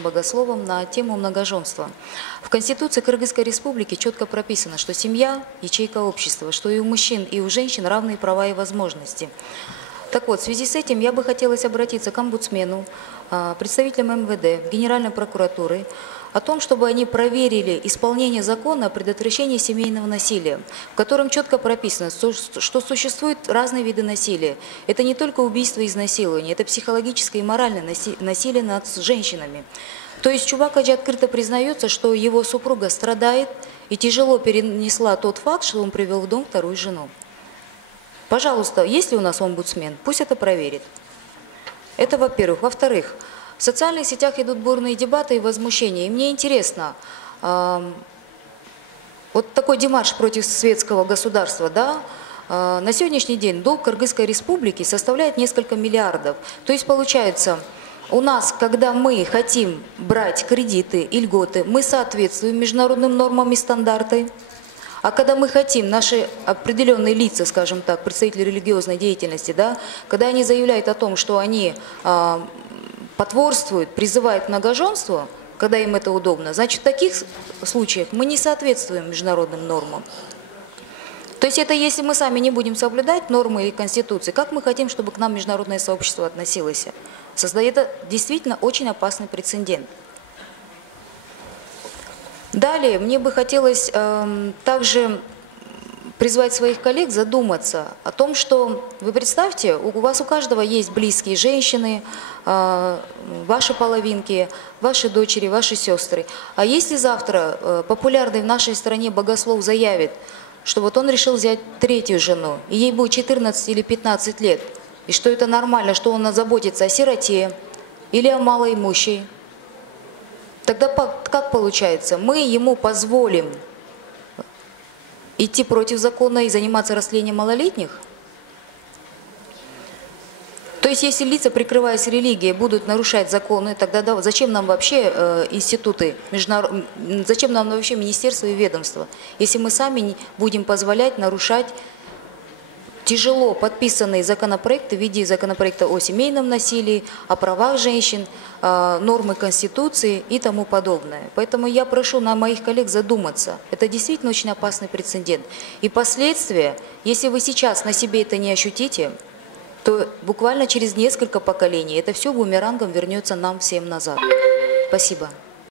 богословом на тему многоженства. В Конституции Кыргызской Республики четко прописано, что семья – ячейка общества, что и у мужчин, и у женщин равные права и возможности. Так вот, в связи с этим я бы хотелось обратиться к омбудсмену, представителям МВД, Генеральной прокуратуры, о том, чтобы они проверили исполнение закона о предотвращении семейного насилия, в котором четко прописано, что существуют разные виды насилия. Это не только убийство и изнасилование, это психологическое и моральное насилие над женщинами. То есть чувак открыто признается, что его супруга страдает и тяжело перенесла тот факт, что он привел в дом вторую жену. Пожалуйста, есть ли у нас омбудсмен? Пусть это проверит. Это во-первых. Во-вторых, в социальных сетях идут бурные дебаты и возмущения. И мне интересно, вот такой демарш против светского государства, да, на сегодняшний день долг Кыргызской Республики составляет несколько миллиардов. То есть получается, у нас, когда мы хотим брать кредиты и льготы, мы соответствуем международным нормам и стандартам. А когда мы хотим, наши определенные лица, скажем так, представители религиозной деятельности, да, когда они заявляют о том, что они потворствуют, призывают к многоженству, когда им это удобно, значит, в таких случаях мы не соответствуем международным нормам. То есть это если мы сами не будем соблюдать нормы и Конституции, как мы хотим, чтобы к нам международное сообщество относилось? Создает это действительно очень опасный прецедент. Далее, мне бы хотелось также призвать своих коллег задуматься о том, что, вы представьте, у вас у каждого есть близкие женщины, ваши половинки, ваши дочери, ваши сестры. А если завтра популярный в нашей стране богослов заявит, что вот он решил взять третью жену, и ей будет 14 или 15 лет, и что это нормально, что он заботится о сироте или о малоимущей, тогда как получается? Мы ему позволим идти против закона и заниматься растлением малолетних? То есть если лица, прикрываясь религией, будут нарушать законы, тогда зачем нам вообще институты, зачем нам вообще министерство и ведомство, если мы сами будем позволять нарушать тяжело подписанные законопроекты в виде законопроекта о семейном насилии, о правах женщин, нормы Конституции и тому подобное. Поэтому я прошу моих коллег задуматься. Это действительно очень опасный прецедент. И последствия, если вы сейчас на себе это не ощутите, то буквально через несколько поколений это все бумерангом вернется нам всем назад. Спасибо.